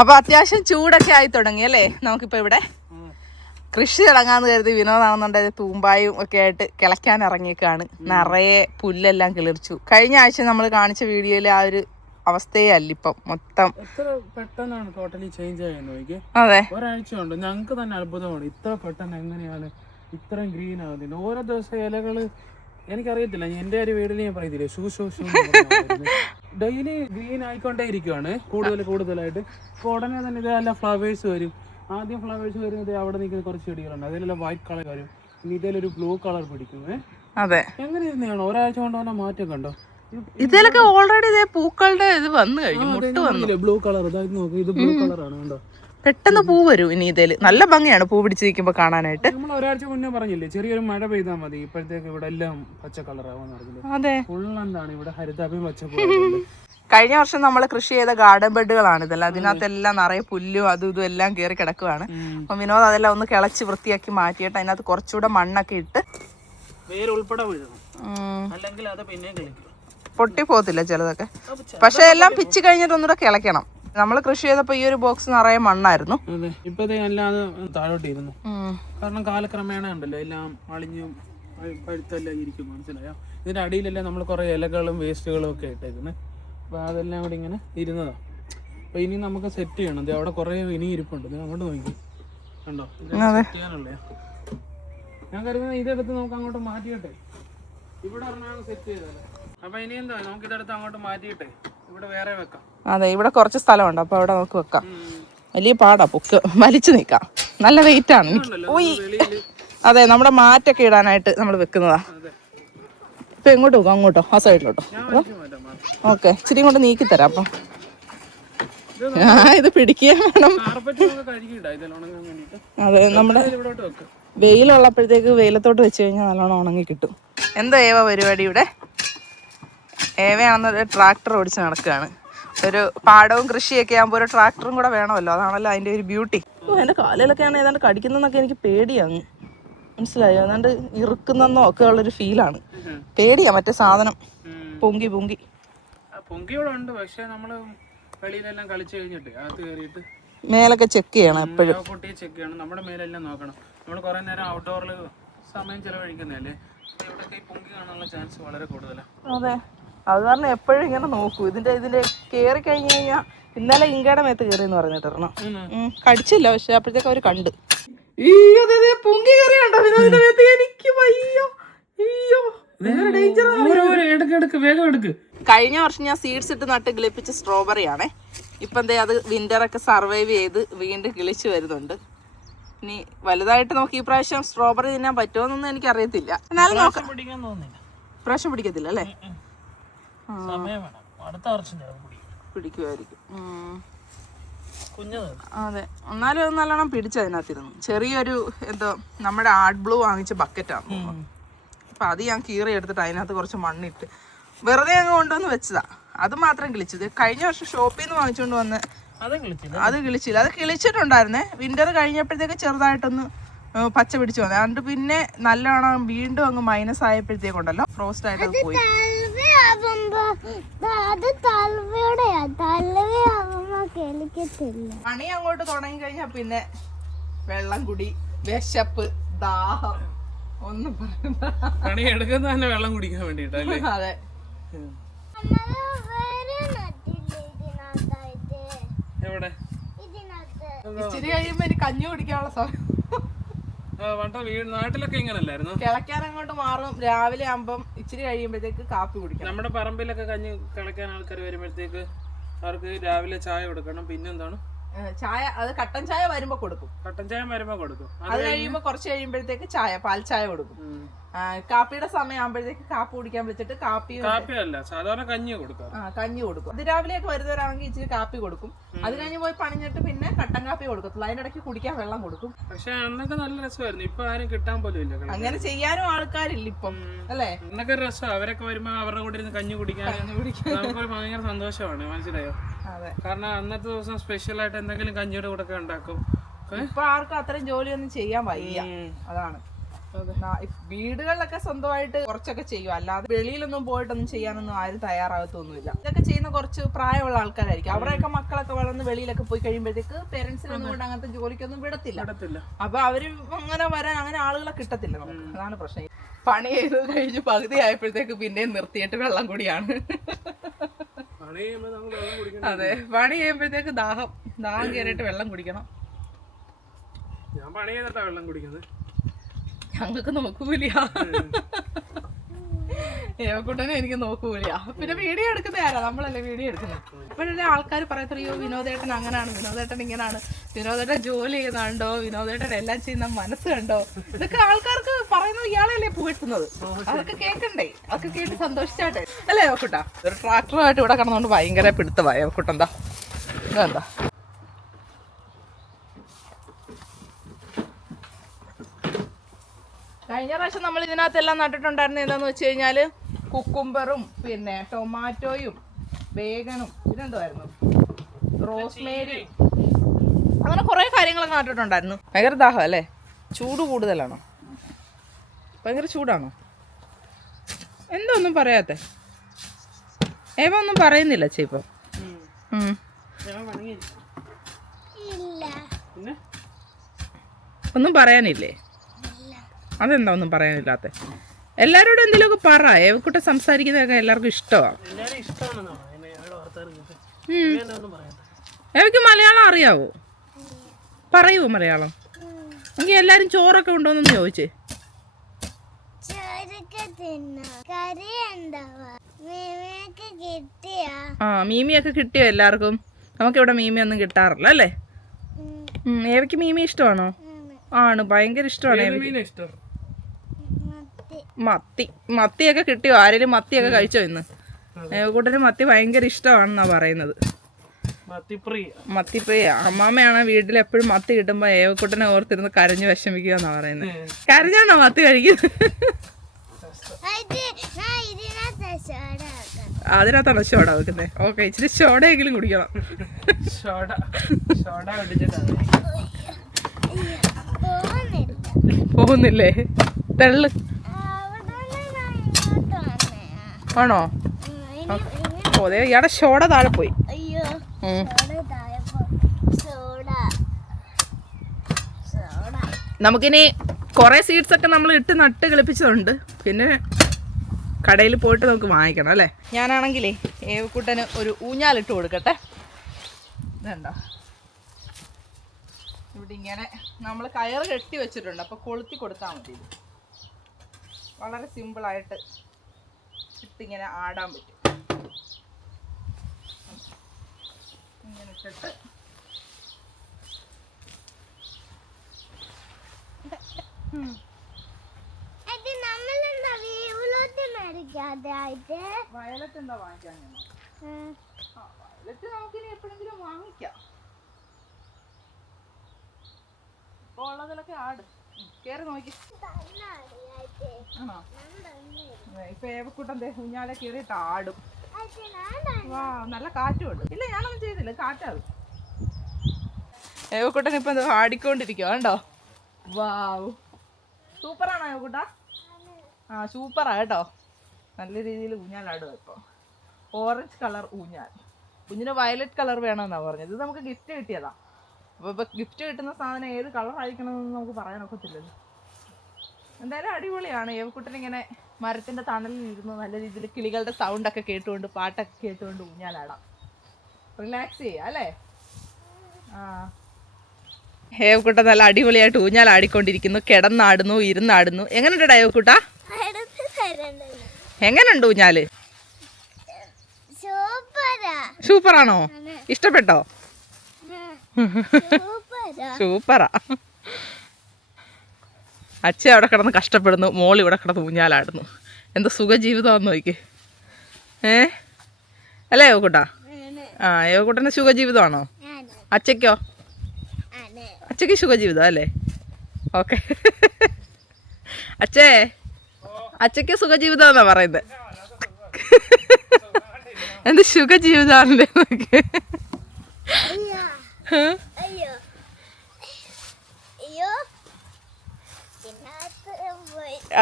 അപ്പൊ അത്യാവശ്യം ചൂടൊക്കെ ആയി തുടങ്ങി അല്ലേ? നമുക്കിപ്പോ ഇവിടെ കൃഷി തുടങ്ങാന്ന് കരുതി വിനോദാണെന്നുണ്ടെങ്കിൽ തൂമ്പായും ഒക്കെ ആയിട്ട് കിളയ്ക്കാൻ ഇറങ്ങിയേക്കാണ്. നിറയെ പുല്ലെല്ലാം കിളിർച്ചു. കഴിഞ്ഞ ആഴ്ച നമ്മൾ കാണിച്ച വീഡിയോയിൽ ആ ഒരു അവസ്ഥയേ അല്ല ഇപ്പം മൊത്തം. എത്ര പെട്ടെന്നാണ് ടോട്ടലി ചേഞ്ച് ആയെന്ന് നോക്കി. അതെ, ഒരാഴ്ച കൊണ്ട് ഞങ്ങൾക്ക് തന്നെ അത്ഭുതമാണ് ഇത്ര പെട്ടെന്ന് എങ്ങനെയാണ് ഇത്രയും ഗ്രീൻ ആകുന്നില്ല. ഓരോ ദിവസം ഇലകള് എനിക്കറിയത്തില്ല, എന്റെ ഒരു വീട്ടിൽ ഞാൻ പറയത്തില്ലേ ഡെയിലി ഗ്രീൻ ആയിക്കൊണ്ടേ ഇരിക്കുവാണ് കൂടുതലായിട്ട്. അപ്പൊ ഉടനെ തന്നെ ഇതെല്ലാം ഫ്ലവേഴ്സ് വരും. ആദ്യം ഫ്ലവേഴ്സ് വരുന്നത് അവിടെ നിൽക്കുന്ന കുറച്ച് ചെടികളുണ്ട്, അതിലെല്ലാം വൈറ്റ് കളർ വരും. ഇനി ഇതിലൊരു ബ്ലൂ കളർ പിടിക്കും. അതെ, എങ്ങനെ ഇരുന്നാണോ ഒരാഴ്ച കൊണ്ട് തന്നെ മാറ്റം കണ്ടോ? ഇതിലൊക്കെ ഓൾറെഡി ഇതേ പൂക്കളുടെ ഇത് വന്നു കഴിഞ്ഞു, മുട്ട് വന്നു. ബ്ലൂ കളർ ഇതായിട്ട് നോക്കി, ഇത് ബ്ലൂ കളറാണ് കണ്ടോ? പെട്ടെന്ന് പൂ വരും. ഇനി ഇതില് നല്ല ഭംഗിയാണ് പൂ പിടിച്ചിരിക്കുമ്പോ കാണാനായിട്ട്. നമ്മൾ ഒരാഴ്ച മുന്നേ പറഞ്ഞില്ലേ ചെറിയൊരു മഴ പെയ്താൽ മതി, ഇപ്പോഴത്തേക്ക് ഇവിടെ എല്ലാം പച്ച കളറാവാൻ നടക്കുന്നത്. അതെ, ഫുൾ എന്താണ് ഇവിടെ ഹരിതാപയും പച്ചപ്പൂ. കഴിഞ്ഞ വർഷം നമ്മൾ കൃഷി ചെയ്ത ഗാർഡൻ ബെഡുകളാണ് ഇതെല്ലാം. അതിനകത്തെല്ലാം നിറയെ പുല്ലും അതും ഇതും എല്ലാം കയറി കിടക്കുവാണ്. അപ്പൊ വിനോദ് അതെല്ലാം ഒന്ന് കിളച്ച് വൃത്തിയാക്കി മാറ്റിയിട്ട് അതിനകത്ത് കുറച്ചുകൂടെ മണ്ണൊക്കെ ഇട്ട് വേരുൾപ്പെടെ വീഴണം, അല്ലെങ്കിൽ അത് പിന്നെ പൊട്ടി പോകത്തില്ല ചിലതൊക്കെ. പക്ഷെ എല്ലാം പിച്ച് കഴിഞ്ഞിട്ട് ഒന്നുകൂടെ കിളയ്ക്കണം. നമ്മൾ കൃഷി ചെയ്തപ്പോ ഈ ഒരു ബോക്സ് നിറയെ മണ്ണായിരുന്നു. ഇപ്പഴത്തെ അല്ലാതെ താഴോട്ട് ഇരുന്നു, കാരണം കാലക്രമേണ ഉണ്ടല്ലോ എല്ലാം അളിഞ്ഞും പഴുത്തെല്ലാം ഇരിക്കും. മനസ്സിലായോ? ഇതിന്റെ അടിയിലെല്ലാം നമ്മൾ കുറെ ഇലകളും വേസ്റ്റുകളും ഒക്കെ ഇട്ടേക്കുന്നത്. അപ്പൊ അതെല്ലാം കൂടി ഇങ്ങനെ ഇരുന്നതാ. അപ്പൊ ഇനി നമുക്ക് സെറ്റ് ചെയ്യണം. അവിടെ കുറെ ഇനി ഇരിപ്പുണ്ട്, അങ്ങോട്ട് നോക്കി കണ്ടോ? ചെയ്യാനുള്ള ഞാൻ കരുതുന്നത് ഇതെടുത്ത് നമുക്ക് അങ്ങോട്ട് മാറ്റിയിട്ടെ. ഇവിടെ ഒരെണ്ണം സെറ്റ് ചെയ്തത്. അപ്പൊ ഇനി എന്താ, നമുക്ക് ഇതെടുത്ത് അങ്ങോട്ട് മാറ്റിയിട്ടെ ഇവിടെ വേറെ വെക്കാം. അതെ, ഇവിടെ കുറച്ച് സ്ഥലമുണ്ട്, അപ്പൊ അവിടെ നമുക്ക് വെക്കാം. വലിയ പാടാ പൊക്ക് വലിച്ചു നീക്കാം, നല്ല വെയിറ്റ് ആണ്. അതെ, നമ്മുടെ മാറ്റൊക്കെ ഇടാനായിട്ട് നമ്മൾ വെക്കുന്നതാ. ഇപ്പൊ എങ്ങോട്ട് വെക്കാം? അങ്ങോട്ടോ, ആ സൈഡിലോട്ടോ? ഓക്കെ, ഇച്ചിരി കൊണ്ട് നീക്കി തരാം. അപ്പം ഇത് പിടിക്കുക വേണം. അതെ, നമ്മുടെ വെയിലുള്ളപ്പോഴത്തേക്ക് വെയിലത്തോട്ട് വെച്ച് കഴിഞ്ഞാൽ നല്ലോണം ഉണങ്ങി കിട്ടും. എന്താ ഏവ പരിപാടി ഇവിടെ? ഏവയാണെന്നൊരു ട്രാക്ടർ ഓടിച്ച് നടക്കുകയാണ്. ഒരു പാടവും കൃഷിയൊക്കെ ആകുമ്പോൾ ഒരു ട്രാക്ടറും കൂടെ വേണമല്ലോ, അതാണല്ലോ അതിൻ്റെ ഒരു ബ്യൂട്ടി. ഓ, എൻ്റെ കാലിലൊക്കെയാണ് ഏതാണ്ട് കടിക്കുന്നതെന്നൊക്കെ എനിക്ക് പേടിയാണ്. മനസ്സിലായോ? ഏതാണ്ട് ഇറുക്കുന്നോ ഒക്കെ ഉള്ളൊരു ഫീലാണ്. പേടിയാ മറ്റേ സാധനം പൊങ്കി ഇവിടെ ഉണ്ട്. പക്ഷെ നമ്മള് വെളിയിലെല്ലാം കളിച്ചു കഴിഞ്ഞിട്ട് അകത്ത് കയറിയിട്ട് മേലൊക്കെ ചെക്ക് ചെയ്യണം എപ്പോഴും. പൊട്ടിയെ ചെക്ക് ചെയ്യണം, നമ്മുടെ മേലെല്ലാം നോക്കണം. നമ്മൾ കുറെ നേരം ഔട്ട്ഡോറിൽ സമയം ചെലവഴിക്കുന്നതല്ലേ, ഇവിടെ പൊങ്കി കാണാനുള്ള ചാൻസ് വളരെ കൂടുതലാണ്. അതെ, അത് കാരണം എപ്പോഴും ഇങ്ങനെ നോക്കൂ. ഇതിന്റെ കയറി കഴിഞ്ഞു കഴിഞ്ഞാൽ ഇന്നലെ ഇങ്കയുടെ മേത്ത് കയറിയെന്ന് പറഞ്ഞിട്ടിരണം. കടിച്ചില്ല, പക്ഷെ അപ്പോഴത്തേക്ക് അവര് കണ്ട്. പൊങ്കി കയറിയുണ്ടോ ഇതിന്റെ മേത്ത്? എനിക്ക് വയ്യോ. അയ്യോ, കഴിഞ്ഞ വർഷം ഞാൻ സീഡ്സ് ഇട്ട് നട്ട് കിളിപ്പിച്ച സ്ട്രോബെറി ആണേ. ഇപ്പൊ എന്തേ അത് വിന്ററൊക്കെ സർവൈവ് ചെയ്ത് വീണ്ടും കിളിച്ച് വരുന്നുണ്ട്. ഇനി വലുതായിട്ട് നോക്കി ഈ പ്രാവശ്യം സ്ട്രോബെറി തിന്നാൻ പറ്റുമോന്നൊന്നും എനിക്ക് അറിയത്തില്ല. എന്നാലും നോക്കാം. പ്രാവശ്യം പിടിക്കത്തില്ല അല്ലേ? പിടിക്കുമായിരിക്കും. അതെ, എന്നാലും അത് നല്ലോണം പിടിച്ചതിനകത്തിരുന്നു. ചെറിയൊരു എന്തോ നമ്മുടെ ആർട്ട് ബ്ലൂ വാങ്ങിച്ച ബക്കറ്റാണ്. അപ്പൊ അത് ഞാൻ കീറി എടുത്തിട്ട് അതിനകത്ത് കുറച്ച് മണ്ണിട്ട് വെറുതെ അങ്ങ് കൊണ്ടുവന്ന് വെച്ചതാ. അത് മാത്രം കിളിച്ചത്. കഴിഞ്ഞ വർഷം ഷോപ്പിൽ നിന്ന് വാങ്ങിച്ചുകൊണ്ട് വന്ന് അത് കിളിച്ചില്ല. അത് കിളിച്ചിട്ടുണ്ടായിരുന്നേ. വിന്റർ കഴിഞ്ഞപ്പോഴത്തേക്ക് ചെറുതായിട്ടൊന്ന് പച്ച പിടിച്ചു വന്നത്. അതുകൊണ്ട് പിന്നെ നല്ലോണം വീണ്ടും അങ്ങ് മൈനസ് ആയപ്പോഴത്തേക്കുണ്ടല്ലോ ഫ്രോസ്റ്റ് ആയിട്ട് അത് പോയി. പണി അങ്ങോട്ട് തുടങ്ങി കഴിഞ്ഞാൽ പിന്നെ വെള്ളം കുടി, വിശപ്പ്, ദാഹം ഒന്നും പണി എടുക്കുന്ന തന്നെ വെള്ളം കുടിക്കാൻ വേണ്ടിട്ടല്ലേ? അതെ. എവിടെ ഇച്ചിരി കഴിയുമ്പോ എനിക്ക് കഞ്ഞി കുടിക്കാനുള്ള സമയം. നാട്ടിലൊക്കെ ഇങ്ങനല്ലായിരുന്നു, കിളക്കാൻ അങ്ങോട്ട് മാറും. രാവിലെ ആകുമ്പം ഇച്ചിരി കഴിയുമ്പോഴത്തേക്ക് കാപ്പി കുടിക്കണം. നമ്മുടെ പറമ്പിലൊക്കെ കഞ്ഞി കിളക്കാൻ ആൾക്കാർ വരുമ്പോഴത്തേക്ക് അവർക്ക് രാവിലെ ചായ കൊടുക്കണം. പിന്നെന്താണ് ചായ, അത് കട്ടൻ ചായ വരുമ്പോ കൊടുക്കും. അത് കഴിയുമ്പോ കുറച്ച് കഴിയുമ്പോഴത്തേക്ക് ചായ, പാൽ ചായ കൊടുക്കും. കാപ്പിയുടെ സമയം ആകുമ്പോഴത്തേക്ക് കാപ്പി കുടിക്കാൻ വിളിച്ചിട്ട് കാപ്പിയല്ല സാധാരണ കഞ്ഞി കൊടുക്കും. കഞ്ഞി കൊടുക്കും. അത് രാവിലെയൊക്കെ വരുന്നവരാണെങ്കിൽ ഇച്ചിരി കാപ്പി കൊടുക്കും. അത് കഴിഞ്ഞ് പോയി പണിഞ്ഞിട്ട് പിന്നെ കട്ടൻ കാപ്പി കൊടുക്കത്തുള്ളൂ. അതിനിടയ്ക്ക് കുടിക്കാൻ വെള്ളം കൊടുക്കും. പക്ഷെ അന്നൊക്കെ നല്ല രസമായിരുന്നു. ഇപ്പൊ ആരും കിട്ടാൻ പോലും ഇല്ല. അങ്ങനെ ചെയ്യാനും ആൾക്കാരില്ല ഇപ്പം അല്ലേ? അന്നൊക്കെ രസം. അവരൊക്കെ വരുമ്പോ അവരുടെ കൂടെ ഇരുന്ന് കഞ്ഞി കുടിക്കാൻ നമുക്കൊരു ഭയങ്കര സന്തോഷമാണ്. മനസ്സിലായോ? കാരണം അന്നത്തെ ദിവസം സ്പെഷ്യൽ ആയിട്ട് എന്തെങ്കിലും കഞ്ഞിയുടെ കൂടെ ഒക്കെ ഉണ്ടാക്കും. ഇപ്പൊ ആർക്കും അത്രയും ജോലിയൊന്നും ചെയ്യാൻ വയ്യ. അതാണ് വീടുകളിലൊക്കെ സ്വന്തമായിട്ട് കുറച്ചൊക്കെ ചെയ്യും, അല്ലാതെ വെളിയിലൊന്നും പോയിട്ടൊന്നും ചെയ്യാനൊന്നും ആരും തയ്യാറാകത്തൊന്നുമില്ല. ഇതൊക്കെ ചെയ്യുന്ന കുറച്ച് പ്രായമുള്ള ആൾക്കാരായിരിക്കും. അവരുടെയൊക്കെ മക്കളൊക്കെ വളർന്ന് വെളിയിലൊക്കെ പോയി കഴിയുമ്പോഴത്തേക്ക് പേരൻസിനൊന്നും കൊണ്ട് അങ്ങനത്തെ ജോലിക്കൊന്നും വിടത്തില്ല. അപ്പൊ അവര് അങ്ങനെ വരാൻ അങ്ങനെ ആളുകളെ കിട്ടത്തില്ല നമുക്ക്. അതാണ് പ്രശ്നം. പണി ചെയ്ത് കഴിഞ്ഞ് പകുതി ആയപ്പോഴത്തേക്ക് പിന്നെയും നിർത്തിയിട്ട് വെള്ളം കൂടിയാണ്. അതെ, പണി ചെയ്യുമ്പോഴത്തേക്ക് ദാഹം കയറിയിട്ട് വെള്ളം കുടിക്കണം. ഞാൻ പണി ചെയ്തിട്ടാ വെള്ളം കുടിക്കുന്നത്. ഞങ്ങൾക്ക് നോക്കൂല, ഏവക്കൂട്ടനെ എനിക്ക് നോക്കൂല. പിന്നെ വീഡിയോ എടുക്കുന്ന ആരാ? നമ്മളല്ലേ വീഡിയോ എടുക്കുന്നത്. ഇപ്പോഴല്ലേ ആൾക്കാർ പറയത്തറിയോ വിനോദേട്ടൻ അങ്ങനാണ്, വിനോദേട്ടൻ ഇങ്ങനാണ്, വിനോദേട്ടൻ ജോലി ചെയ്യുന്നുണ്ടോ, വിനോദേട്ടൻ എല്ലാം ചെയ്യുന്ന മനസ്സ് കണ്ടോ. ഇതൊക്കെ ആൾക്കാർക്ക് പറയുന്നത് ഇയാളെയല്ലേ പുകഴ്ത്തുന്നത്. അതൊക്കെ കേൾക്കണ്ടേ? അതൊക്കെ കേട്ട് സന്തോഷിച്ചാട്ടെ അല്ലേ ഏവക്കൂട്ട? ഒരു ട്രാക്ടറുമായിട്ട് ഇവിടെ കിടന്നുകൊണ്ട് ഭയങ്കര പിടുത്തമായി ഏവക്കൂട്ട. എന്താ എന്താ കഴിഞ്ഞ പ്രാവശ്യം നമ്മൾ ഇതിനകത്തെല്ലാം നട്ടിട്ടുണ്ടായിരുന്നത് എന്താണെന്ന് വെച്ച് കഴിഞ്ഞാൽ കുക്കുംബറും പിന്നെ ടൊമാറ്റോയും ബേഗനും പിന്നെന്തുമായിരുന്നു റോസ്മേരിയും അങ്ങനെ കുറേ കാര്യങ്ങളൊക്കെ നട്ടിട്ടുണ്ടായിരുന്നു. ഭയങ്കര ദാഹം അല്ലേ? ചൂട് കൂടുതലാണോ? ഭയങ്കര ചൂടാണോ? എന്താ ഒന്നും പറയാത്തെ? ഏവ ഒന്നും പറയുന്നില്ല ചേ ഇപ്പം. ഒന്നും പറയാനില്ലേ? അതെന്താ ഒന്നും പറയാനില്ലാത്ത? എല്ലാവരോടും എന്തെങ്കിലുമൊക്കെ പറ. ഏവക്കൂട്ട സംസാരിക്കുന്നതൊക്കെ എല്ലാവർക്കും ഇഷ്ടമാണ്. ഏവയ്ക്ക് മലയാളം അറിയാവോ? പറയുവോ മലയാളം? എങ്കിൽ എല്ലാരും ചോറൊക്കെ ഉണ്ടോന്നൊന്ന് ചോദിച്ചേ. മീമിയൊക്കെ കിട്ടിയോ എല്ലാവർക്കും? നമുക്കിവിടെ മീമി ഒന്നും കിട്ടാറില്ല അല്ലേ? ഏവയ്ക്ക് മീമി ഇഷ്ടമാണോ? ആണ്, ഭയങ്കര ഇഷ്ടമാണ്. മത്തിയൊക്കെ കിട്ടിയോ? ആരെങ്കിലും മത്തിയൊക്കെ കഴിച്ചോ ഇന്ന്? ഏവക്കൂട്ടന് മത്തി ഭയങ്കര ഇഷ്ടമാണെന്നാ പറയുന്നത്. മത്തിപ്രിയ അമ്മാമ്മയാണ് വീട്ടിൽ എപ്പോഴും മത്തി കിട്ടുമ്പോ ഏവക്കൂട്ടനെ ഓർത്തിരുന്ന് കരഞ്ഞു വിഷമിക്കുക എന്നാ പറയുന്നത്. കരഞ്ഞാണോ മത്തി കഴിക്കുന്നത്? അതിനകത്താണോ ഷോട വെക്കുന്നത്? ഓക്കെ, ഇച്ചിരി ഷോടയെങ്കിലും കുടിക്കണം. പോകുന്നില്ലേ? തെള്ളു ആണോ? അതെ, ഇയാടെ ഷോട താഴെ പോയി. നമുക്കിനി കുറെ സീഡ്സ് ഒക്കെ നമ്മൾ ഇട്ട് നട്ട് കളിപ്പിച്ചതുണ്ട്. പിന്നെ കടയിൽ പോയിട്ട് നമുക്ക് വാങ്ങിക്കണം അല്ലേ? ഞാനാണെങ്കിലേ ഏവക്കൂട്ടന് ഒരു ഊഞ്ഞാലിട്ട് കൊടുക്കട്ടെ. ഇതുണ്ടോ, ഇവിടെ ഇങ്ങനെ നമ്മൾ കയറ് കെട്ടി വെച്ചിട്ടുണ്ട്. അപ്പോൾ കൊളുത്തി കൊടുത്താൽ മതി. വളരെ സിമ്പിളായിട്ട് ഇട്ടിങ്ങനെ ആടാൻ പറ്റും. ഇങ്ങനെ ഇട്ടിട്ട് വയലറ്റ് എന്താ വാങ്ങിക്കാൻ? വയലറ്റ് നമുക്കിനി എപ്പോഴെങ്കിലും വാങ്ങിക്കാം. ഇപ്പൊ ഉള്ളതിലൊക്കെ ആട് കേറി നോക്കി. ആണോ? ഇപ്പൊ ഏവക്കൂട്ടം ഊഞ്ഞാലെ കയറിയിട്ട് ആടും. വാ, നല്ല കാറ്റും ഉണ്ട്. ഇല്ല, ഞാനൊന്നും ചെയ്തില്ല, കാറ്റാണ്. ഏവക്കൂട്ടൻ ഇപ്പൊ എന്താ ആടിക്കൊണ്ടിരിക്കുക കണ്ടോ? വാവ്, സൂപ്പറാണോ ഏവക്കൂട്ട? ആ, സൂപ്പറാ കേട്ടോ. നല്ല രീതിയിൽ ഊഞ്ഞാലാടുക. ഇപ്പോൾ ഓറഞ്ച് കളർ ഊഞ്ഞാൽ. കുഞ്ഞിന് വയലറ്റ് കളർ വേണമെന്നാണ് പറഞ്ഞത്. ഇത് നമുക്ക് ഗിഫ്റ്റ് കിട്ടിയതാ. അപ്പോൾ ഇപ്പോൾ ഗിഫ്റ്റ് കിട്ടുന്ന സാധനം ഏത് കളർ ആയിരിക്കണമെന്ന് നമുക്ക് പറയാനൊക്കത്തില്ലല്ലോ. എന്തായാലും അടിപൊളിയാണ്. ഏവക്കുട്ടനിങ്ങനെ മരത്തിൻ്റെ തണലിൽ ഇരുന്ന് നല്ല രീതിയിൽ കിളികളുടെ സൗണ്ടൊക്കെ കേട്ടുകൊണ്ട് പാട്ടൊക്കെ കേട്ടുകൊണ്ട് ഊഞ്ഞാലാടാം. റിലാക്സ് ചെയ്യാം അല്ലേ? ആ, ഏവക്കുട്ട നല്ല അടിപൊളിയായിട്ട് ഊഞ്ഞാലാടിക്കൊണ്ടിരിക്കുന്നു. കിടന്നാടുന്നു, ഇരുന്നാടുന്നു. എങ്ങനെയുണ്ട് ഏവക്കുട്ട? എങ്ങനെയുണ്ട് ഊഞ്ഞാല്? സൂപ്പറാണോ? ഇഷ്ടപ്പെട്ടോ? സൂപ്പറാ. അച്ഛൻ അവിടെ കിടന്ന് കഷ്ടപ്പെടുന്നു, മോൾ ഇവിടെ കിടന്ന് ഊഞ്ഞാലാടുന്നു. എന്താ സുഖജീവിതമാണെന്ന് നോക്കി. അല്ലേ ഏവക്കൂട്ടാ? ആ, ഏവക്കൂട്ടൻ്റെ സുഖജീവിതമാണോ? അച്ഛയ്ക്കോ? അച്ഛയ്ക്ക് സുഖജീവിതം അല്ലേ? ഓക്കെ. അച്ഛയ്ക്ക് സുഖജീവിതം എന്നാ പറയുന്നത്. എന്ത് സുഖജീവിതാണല്ലേ നോക്കി.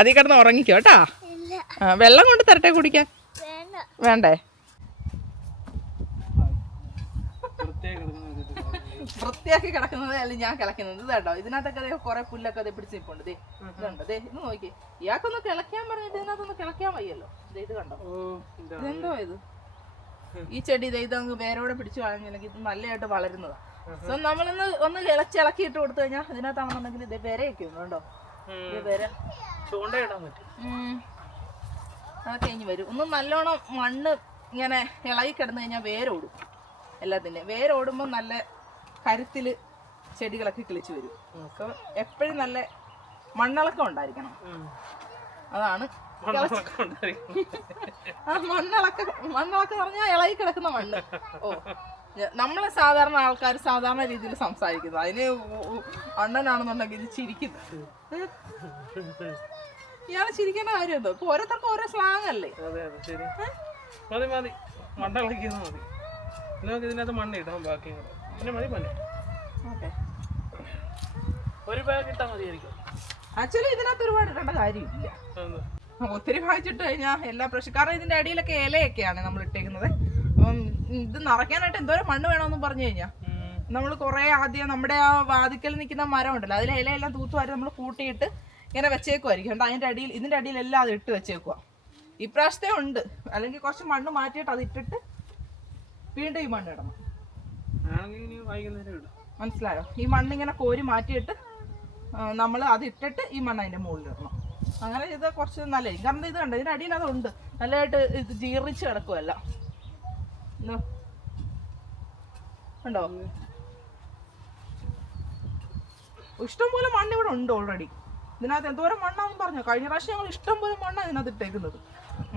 അതിൽ കിടന്ന് ഉറങ്ങിക്കോ കേട്ടാ. വെള്ളം കൊണ്ട് തരട്ടെ കുടിക്കാൻ? വേണ്ടേ? വൃത്തിയാക്കി കിടക്കുന്നത് അല്ല ഞാൻ കിളക്കുന്നത്. ഇത് കേട്ടോ, ഇതിനകത്തൊക്കെ കുറെ പുല്ലൊക്കെ അത് പിടിച്ച് നിൽപ്പുണ്ട്. ഇതുണ്ട്, ഇത് നോക്കി. ഇയാൾക്കൊന്ന് കിളയ്ക്കാൻ പറഞ്ഞിട്ട് ഇതിനകത്തൊന്ന് കിളയ്ക്കാൻ വയ്യല്ലോ. ഇത് കണ്ടോ, ഇതെന്തോ ഇത്. ഈ ചെടി ഇതങ്ങ് വേരോടെ പിടിച്ചു കളഞ്ഞില്ലെങ്കിൽ ഇത് നല്ലതായിട്ട് വളരുന്നതാ. സോ നമ്മളൊന്ന് ഒന്ന് ഇളക്കിയിട്ട് കൊടുത്തു കഴിഞ്ഞാൽ ഇതിനകത്താണെന്നുണ്ടെങ്കിൽ ഇത് വിരയൊക്കെ ഉണ്ട് കേട്ടോ. വിര അതൊക്കെ കഴിഞ്ഞ് വരും. ഒന്ന് നല്ലോണം മണ്ണ് ഇങ്ങനെ ഇളകി കിടന്നു കഴിഞ്ഞാൽ വേരോടും. എല്ലാത്തിൻ്റെയും വേരോടുമ്പോൾ നല്ല കരുത്തിൽ ചെടികളൊക്കെ കിളിച്ച് വരും. സോ എപ്പോഴും നല്ല മണ്ണിളക്കം ഉണ്ടായിരിക്കണം. അതാണ് മണ്ണിളക്കം പറഞ്ഞാൽ ഇളകി കിടക്കുന്ന മണ്ണ്. ഓ, നമ്മളെ സാധാരണ ആൾക്കാർ സാധാരണ രീതിയിൽ സംസാരിക്കുന്നത്. അതിന് അണ്ണനാണെന്നുണ്ടെങ്കിൽ ഇത് ചിരിക്കുന്നത്. ഇയാള് ചിരിക്കേണ്ട കാര്യം എന്തോ? ഇപ്പൊ ഓരോരുത്തർക്കും ഓരോ സ്ലാങ് അല്ലേ? ആക്ച്വലി ഇതിനകത്ത് ഒരുപാട് ഇടേണ്ട കാര്യമില്ല. ഒത്തിരി വായിച്ചിട്ട് കഴിഞ്ഞാൽ എല്ലാ പ്രശ്നം. കാരണം ഇതിന്റെ അടിയിലൊക്കെ ഇലയൊക്കെയാണ് നമ്മൾ ഇട്ടേക്കുന്നത്. അപ്പം ഇത് നിറയ്ക്കാനായിട്ട് എന്തോരം മണ്ണ് വേണമെന്ന് പറഞ്ഞു കഴിഞ്ഞാൽ നമ്മൾ കുറെ ആദ്യം നമ്മുടെ ആ വാതിക്കൽ നിൽക്കുന്ന മരം ഉണ്ടല്ലോ, അതിലെ ഇലയെല്ലാം തൂത്തുവാരി നമ്മൾ കൂട്ടിയിട്ട് ഇങ്ങനെ വെച്ചേക്കുമായിരിക്കും. അതുകൊണ്ട് അതിൻ്റെ അടിയിൽ ഇതിൻ്റെ അടിയിലെല്ലാം അത് ഇട്ട് വെച്ചേക്കുക. ഇപ്രാവശ്യത്തെ ഉണ്ട്. അല്ലെങ്കിൽ കുറച്ച് മണ്ണ് മാറ്റിയിട്ട് അത് ഇട്ടിട്ട് വീണ്ടും ഈ മണ്ണ് ഇടണം. മനസ്സിലായോ? ഈ മണ്ണിങ്ങനെ കോരി മാറ്റിയിട്ട് നമ്മൾ അത് ഇട്ടിട്ട് ഈ മണ്ണ് അതിൻ്റെ മുകളിൽ ഇടണം. അങ്ങനെ ഇത് കുറച്ച് നല്ലതായിരിക്കും. കാരണം ഇത് കണ്ടോ, ഇതിൻ്റെ അടിയിൽ അതുണ്ട്. നല്ലതായിട്ട് ഇത് ജീർണിച്ച് കിടക്കുമല്ല. ഉണ്ടോ? ഇഷ്ടംപോലെ മണ്ണ് ഇവിടെ ഉണ്ട് ഓൾറെഡി. ഇതിനകത്ത് എന്തോരം മണ്ണാന്ന് പറഞ്ഞോ. കഴിഞ്ഞ പ്രാവശ്യം ഞങ്ങൾ ഇഷ്ടംപോലെ മണ്ണാണ് ഇതിനകത്ത് ഇട്ടേക്കുന്നത്.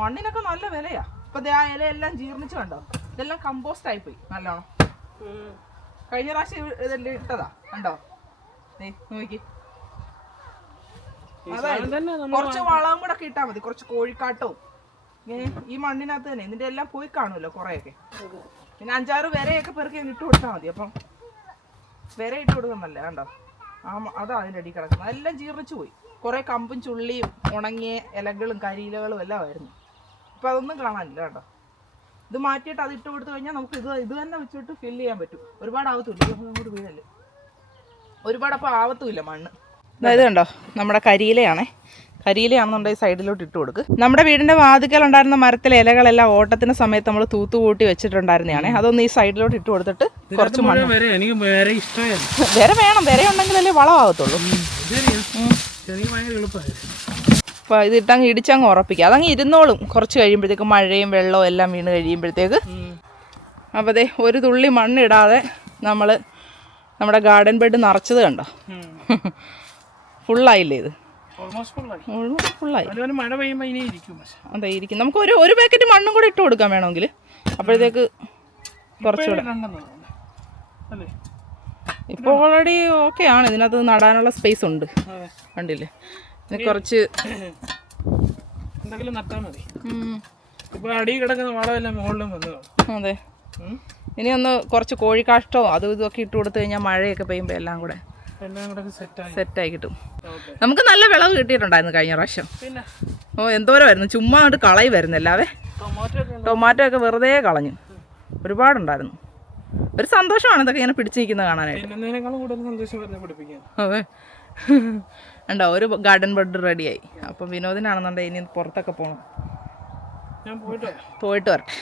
മണ്ണിനൊക്കെ നല്ല വിലയാ. ഇപ്പൊ ആ ഇലയെല്ലാം ജീർണിച്ച് കണ്ടോ? ഇതെല്ലാം കമ്പോസ്റ്റ് ആയിപ്പോയി നല്ലോണം. കഴിഞ്ഞ പ്രാവശ്യം ഇതെല്ലാം ഇട്ടതാ കണ്ടോ? നോക്കി. അതായത് കുറച്ച് വളവും കൂടെ ഒക്കെ ഇട്ടാൽ മതി. കുറച്ച് കോഴിക്കാട്ടവും ഈ മണ്ണിനകത്ത് തന്നെ. ഇതിന്റെ എല്ലാം പോയി കാണുമല്ലോ കുറെയൊക്കെ. പിന്നെ 5-6 വിരയൊക്കെ പെറുക്കി ഇട്ട് കൊടുത്താൽ മതി. അപ്പം വിര ഇട്ട് കൊടുക്കുന്നല്ലേ കണ്ടോ? അതാ അതിൻ്റെ അടി കിടക്കുന്നത്. എല്ലാം ജീർണിച്ചു പോയി. കുറെ കമ്പും ചുള്ളിയും ഉണങ്ങിയ ഇലകളും കരിയിലകളും എല്ലാം ആയിരുന്നു. ഇപ്പം അതൊന്നും കാണാനില്ല കേട്ടോ. ഇത് മാറ്റിയിട്ട് അത് ഇട്ട് കൊടുത്തു കഴിഞ്ഞാൽ നമുക്ക് ഇത് തന്നെ വെച്ചിട്ട് ഫില്ല് ചെയ്യാൻ പറ്റും. ഒരുപാട് ആവത്തുമില്ല. അങ്ങോട്ട് വീഴല്ലേ, ഒരുപാട് അപ്പം ആവത്തുമില്ല മണ്ണ്. അതായത് കണ്ടോ, നമ്മുടെ കരിയിലയാണേ. കരിയിലയാണെന്നുണ്ടെങ്കിൽ സൈഡിലോട്ട് ഇട്ട് കൊടുക്ക്. നമ്മുടെ വീടിൻ്റെ വാതിക്കൽ ഉണ്ടായിരുന്ന മരത്തിലെ ഇലകളെല്ലാം ഓട്ടത്തിന് സമയത്ത് നമ്മൾ തൂത്തുകൂട്ടി വെച്ചിട്ടുണ്ടായിരുന്നതാണേ. അതൊന്ന് ഈ സൈഡിലോട്ട് ഇട്ട് കൊടുത്തിട്ട് കുറച്ച് മണ്ണ്. വിര വേണം. വിര ഉണ്ടെങ്കിലല്ലേ വളമാകത്തുള്ളൂ. അപ്പോൾ ഇത് ഇട്ടങ്ങ് ഇടിച്ചങ്ങ് ഉറപ്പിക്കുക. അതങ്ങ് ഇരുന്നോളും. കുറച്ച് കഴിയുമ്പോഴത്തേക്ക് മഴയും വെള്ളവും എല്ലാം വീണ് കഴിയുമ്പോഴത്തേക്ക്. അപ്പോൾ അതെ, ഒരു തുള്ളി മണ്ണിടാതെ നമ്മൾ നമ്മുടെ ഗാർഡൻ ബെഡ് നിറച്ചത് കണ്ടോ? ഫുള്ളായില്ലേ ഇത്? ഓൾമോസ്റ്റ് ഫുള്ളായി. അതെ, ഇരിക്കും. നമുക്ക് ഒരു പാക്കറ്റ് മണ്ണും കൂടെ ഇട്ട് കൊടുക്കാം വേണമെങ്കിൽ. അപ്പോഴത്തേക്ക് കുറച്ചുകൂടെ. ഇപ്പോൾ ഓൾറെഡി ഓക്കെ ആണ്. ഇതിനകത്ത് നടാനുള്ള സ്പേസ് ഉണ്ട്. കണ്ടില്ലേ? ഇനി കുറച്ച് അതെ. ഇനി ഒന്ന് കുറച്ച് കോഴിക്കാഷ്ടോ അതും ഇതൊക്കെ ഇട്ട് കൊടുത്തു കഴിഞ്ഞാൽ മഴയൊക്കെ പെയ്യുമ്പോൾ എല്ലാം കൂടെ സെറ്റായി കിട്ടും. നമുക്ക് നല്ല വിളവ് കിട്ടിയിട്ടുണ്ടായിരുന്നു കഴിഞ്ഞ പ്രാവശ്യം. ഓ, എന്തോരമായിരുന്നു. ചുമ്മാ അങ്ങോട്ട് കളയി വരുന്നല്ലാവേ. ടൊമാറ്റോ ഒക്കെ വെറുതെ കളഞ്ഞു. ഒരുപാടുണ്ടായിരുന്നു. ഒരു സന്തോഷമാണ് ഇതൊക്കെ ഇങ്ങനെ പിടിച്ചു നിൽക്കുന്നത് കാണാനായിട്ട്. അതെ, ഉണ്ടോ? ഒരു ഗാർഡൻ ബെഡ് റെഡിയായി. അപ്പം വിനോദിനാണെന്നുണ്ടെങ്കിൽ ഇനി പുറത്തൊക്കെ പോകണം. പോയിട്ട് വരട്ടെ.